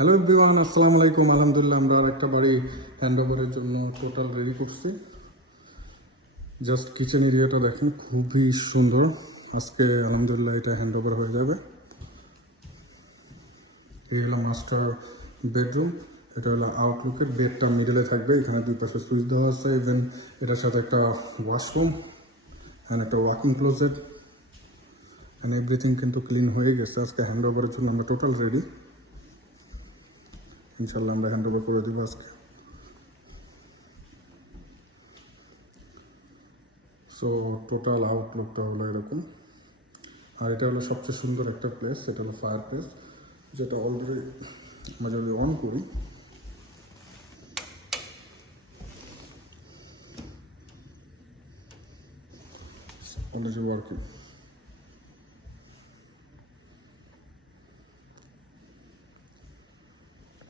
Hello everyone, আসসালামু আলাইকুম। আলহামদুলিল্লাহ আমরা আর একটা বাড়ি হ্যান্ডওভারের জন্য টোটাল রেডি করছি। জাস্ট কিচেন এরিয়াটা দেখেন, খুবই সুন্দর। আজকে আলহামদুলিল্লাহ এটা হ্যান্ডওভার হয়ে যাবে। এই হলো মাস্টার বেডরুম। এটা হলো আউটলুকের, বেডটা মিডলে থাকবে। এখানে দুই পাশে সুইচ দেওয়া আছে। ইভেন এটার সাথে একটা ওয়াশরুম অ্যান্ড একটা ওয়াকিং ক্লোজেট অ্যান্ড এভরিথিং কিন্তু ক্লিন হয়ে গেছে। আজকে হ্যান্ডওভারের জন্য আমরা টোটাল রেডি। ইনশাল্লাহ আমরা হ্যান্ডওভার করে দেবো আজকে। সো টোটাল আউটলুকটা হলো এরকম। আর এটা হলো সবচেয়ে সুন্দর একটা প্লেস, এটা হলো ফায়ার প্লেস, যেটা অলরেডি আমরা যদি অন করি অলরেডি ওয়ার্কিং।